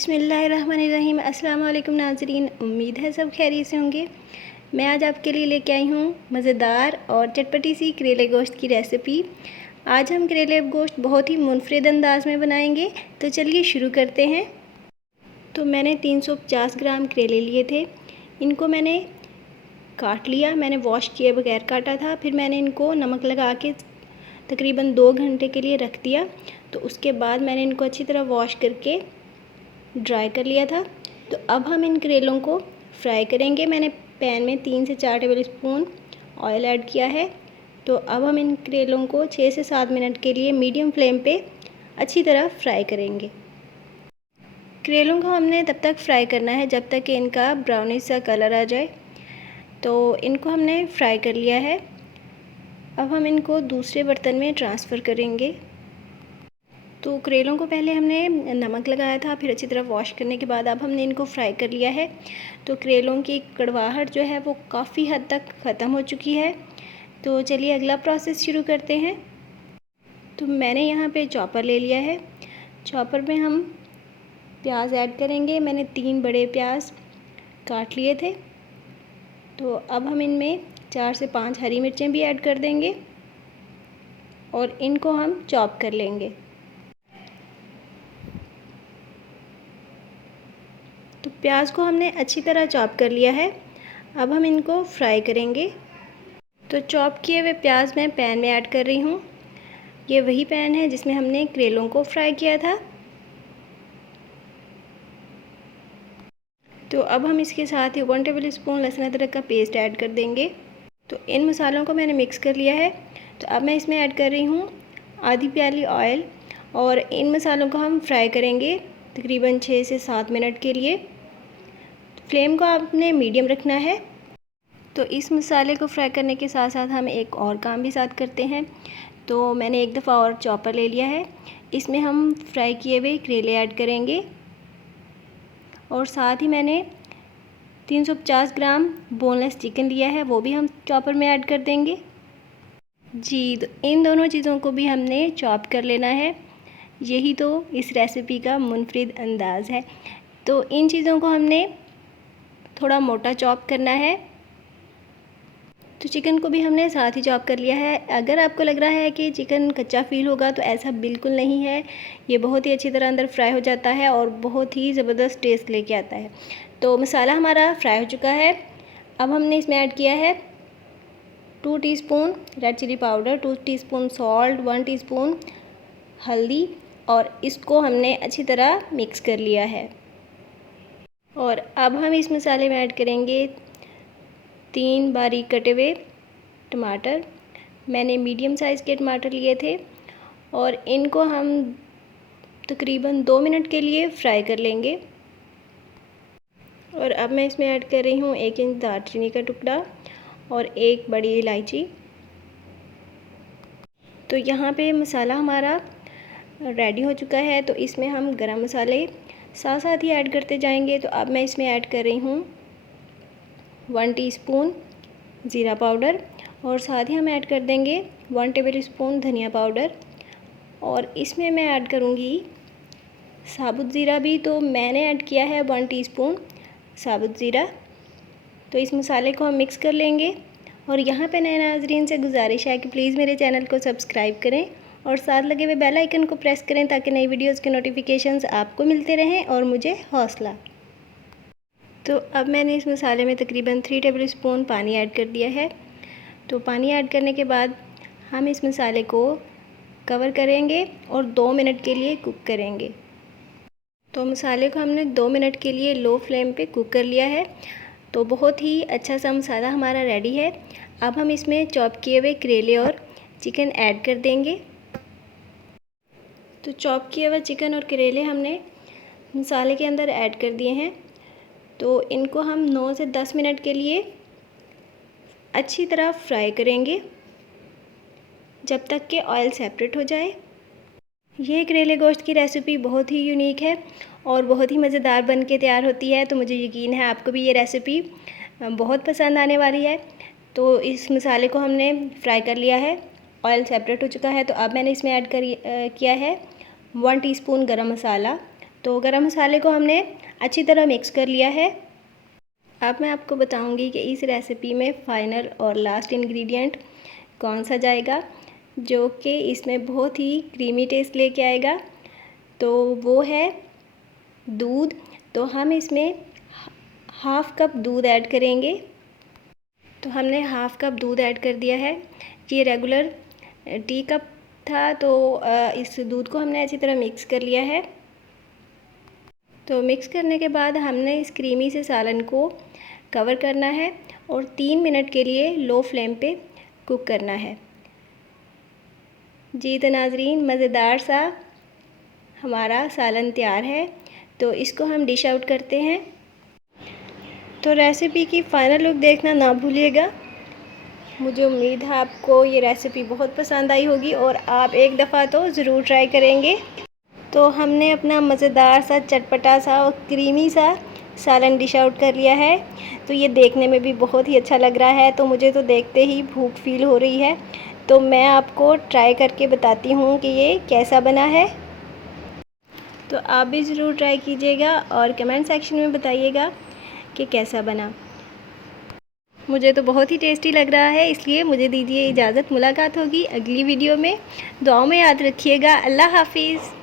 बिस्मिल्लाहिर्रहमानिर्रहीम। अस्सलाम वालेकुम नाज़रीन, उम्मीद है सब खैरियत से होंगे। मैं आज आपके लिए लेके आई हूँ मज़ेदार और चटपटी सी करेले गोश्त की रेसिपी। आज हम करेले गोश्त बहुत ही मुनफरिद अंदाज़ में बनाएंगे, तो चलिए शुरू करते हैं। तो मैंने 350 ग्राम करेले लिए थे। इनको मैंने काट लिया, मैंने वॉश किए बगैर काटा था। फिर मैंने इनको नमक लगा के तकरीबन 2 घंटे के लिए रख दिया। तो उसके बाद मैंने इनको अच्छी तरह वॉश करके ड्राई कर लिया था। तो अब हम इन करेलों को फ्राई करेंगे। मैंने पैन में 3 से 4 टेबल स्पून ऑयल ऐड किया है। तो अब हम इन करेलों को 6 से 7 मिनट के लिए मीडियम फ्लेम पे अच्छी तरह फ्राई करेंगे। करेलों को हमने तब तक फ्राई करना है जब तक कि इनका ब्राउनिश सा कलर आ जाए। तो इनको हमने फ्राई कर लिया है। अब हम इनको दूसरे बर्तन में ट्रांसफ़र करेंगे। तो करेलों को पहले हमने नमक लगाया था, फिर अच्छी तरह वॉश करने के बाद अब हमने इनको फ्राई कर लिया है। तो करेलों की कड़वाहट जो है वो काफ़ी हद तक ख़त्म हो चुकी है। तो चलिए अगला प्रोसेस शुरू करते हैं। तो मैंने यहाँ पे चॉपर ले लिया है। चॉपर में हम प्याज ऐड करेंगे। मैंने 3 बड़े प्याज काट लिए थे। तो अब हम इनमें 4 से 5 हरी मिर्चें भी ऐड कर देंगे और इनको हम चॉप कर लेंगे। तो प्याज को हमने अच्छी तरह चॉप कर लिया है। अब हम इनको फ्राई करेंगे। तो चॉप किए हुए प्याज मैं पैन में ऐड कर रही हूँ। ये वही पैन है जिसमें हमने करेलों को फ्राई किया था। तो अब हम इसके साथ ही 1 टेबल स्पून लहसुन अदरक का पेस्ट ऐड कर देंगे। तो इन मसालों को मैंने मिक्स कर लिया है। तो अब मैं इसमें ऐड कर रही हूँ आधी प्याली ऑयल और इन मसालों को हम फ्राई करेंगे तकरीबन 6 से 7 मिनट के लिए। फ्लेम को आपने मीडियम रखना है। तो इस मसाले को फ्राई करने के साथ साथ हम एक और काम भी साथ करते हैं। तो मैंने एक दफ़ा और चॉपर ले लिया है। इसमें हम फ्राई किए हुए करेले ऐड करेंगे और साथ ही मैंने 350 ग्राम बोनलेस चिकन लिया है, वो भी हम चॉपर में ऐड कर देंगे। जी, तो इन दोनों चीज़ों को भी हमने चॉप कर लेना है। यही तो इस रेसिपी का मुनफरिद अंदाज़ है। तो इन चीज़ों को हमने थोड़ा मोटा चॉप करना है। तो चिकन को भी हमने साथ ही चॉप कर लिया है। अगर आपको लग रहा है कि चिकन कच्चा फील होगा तो ऐसा बिल्कुल नहीं है। ये बहुत ही अच्छी तरह अंदर फ्राई हो जाता है और बहुत ही ज़बरदस्त टेस्ट लेके आता है। तो मसाला हमारा फ्राई हो चुका है। अब हमने इसमें ऐड किया है 2 teaspoon red chilli powder, 2 teaspoon salt, 1 teaspoon हल्दी और इसको हमने अच्छी तरह मिक्स कर लिया है। और अब हम इस मसाले में ऐड करेंगे 3 बारीक कटे हुए टमाटर। मैंने मीडियम साइज़ के टमाटर लिए थे और इनको हम तकरीबन 2 मिनट के लिए फ्राई कर लेंगे। और अब मैं इसमें ऐड कर रही हूँ 1 इंच दालचीनी का टुकड़ा और 1 बड़ी इलायची। तो यहाँ पे मसाला हमारा रेडी हो चुका है। तो इसमें हम गरम मसाले साथ साथ ही ऐड करते जाएंगे। तो अब मैं इसमें ऐड कर रही हूँ 1 टीस्पून ज़ीरा पाउडर और साथ ही हम ऐड कर देंगे 1 टेबल स्पून धनिया पाउडर और इसमें मैं ऐड करूँगी साबुत ज़ीरा भी। तो मैंने ऐड किया है 1 टीस्पून साबुत ज़ीरा। तो इस मसाले को हम मिक्स कर लेंगे। और यहाँ पे नए नाज़रीन से गुजारिश है कि प्लीज़ मेरे चैनल को सब्सक्राइब करें और साथ लगे हुए बेल आइकन को प्रेस करें ताकि नई वीडियोज़ के नोटिफिकेशंस आपको मिलते रहें और मुझे हौसला। तो अब मैंने इस मसाले में तकरीबन 3 टेबल स्पून पानी ऐड कर दिया है। तो पानी ऐड करने के बाद हम इस मसाले को कवर करेंगे और 2 मिनट के लिए कुक करेंगे। तो मसाले को हमने 2 मिनट के लिए लो फ्लेम पे कुक कर लिया है। तो बहुत ही अच्छा सा मसाला हमारा रेडी है। अब हम इसमें चॉप किए हुए करेले और चिकन ऐड कर देंगे। तो चॉप किया हुआ चिकन और करेले हमने मसाले के अंदर ऐड कर दिए हैं। तो इनको हम 9 से 10 मिनट के लिए अच्छी तरह फ्राई करेंगे जब तक कि ऑयल सेपरेट हो जाए। ये करेले गोश्त की रेसिपी बहुत ही यूनिक है और बहुत ही मज़ेदार बन के तैयार होती है। तो मुझे यकीन है आपको भी ये रेसिपी बहुत पसंद आने वाली है। तो इस मसाले को हमने फ्राई कर लिया है, ऑयल सेपरेट हो चुका है। तो अब मैंने इसमें ऐड किया है 1 टीस्पून गरम मसाला, तो गरम मसाले को हमने अच्छी तरह मिक्स कर लिया है। अब मैं आपको बताऊंगी कि इस रेसिपी में फ़ाइनल और लास्ट इंग्रेडिएंट कौन सा जाएगा जो कि इसमें बहुत ही क्रीमी टेस्ट लेके आएगा। तो वो है दूध। तो हम इसमें हाफ़ कप दूध ऐड करेंगे। तो हमने हाफ़ कप दूध ऐड कर दिया है। ये रेगुलर टी कप था, तो इस दूध को हमने अच्छी तरह मिक्स कर लिया है। तो मिक्स करने के बाद हमने इस क्रीमी से सालन को कवर करना है और 3 मिनट के लिए लो फ्लेम पे कुक करना है। जी तो नाज़रीन, मज़ेदार सा हमारा सालन तैयार है। तो इसको हम डिश आउट करते हैं। तो रेसिपी की फ़ाइनल लुक देखना ना भूलिएगा। मुझे उम्मीद है आपको ये रेसिपी बहुत पसंद आई होगी और आप एक दफ़ा तो ज़रूर ट्राई करेंगे। तो हमने अपना मज़ेदार सा, चटपटा सा और क्रीमी सा सालन डिश आउट कर लिया है। तो ये देखने में भी बहुत ही अच्छा लग रहा है। तो मुझे तो देखते ही भूख फील हो रही है। तो मैं आपको ट्राई करके बताती हूँ कि ये कैसा बना है। तो आप भी ज़रूर ट्राई कीजिएगा और कमेंट सेक्शन में बताइएगा कि कैसा बना। मुझे तो बहुत ही टेस्टी लग रहा है, इसलिए मुझे दीजिए इजाज़त। मुलाकात होगी अगली वीडियो में। दुआओं में याद रखिएगा। अल्लाह हाफिज़।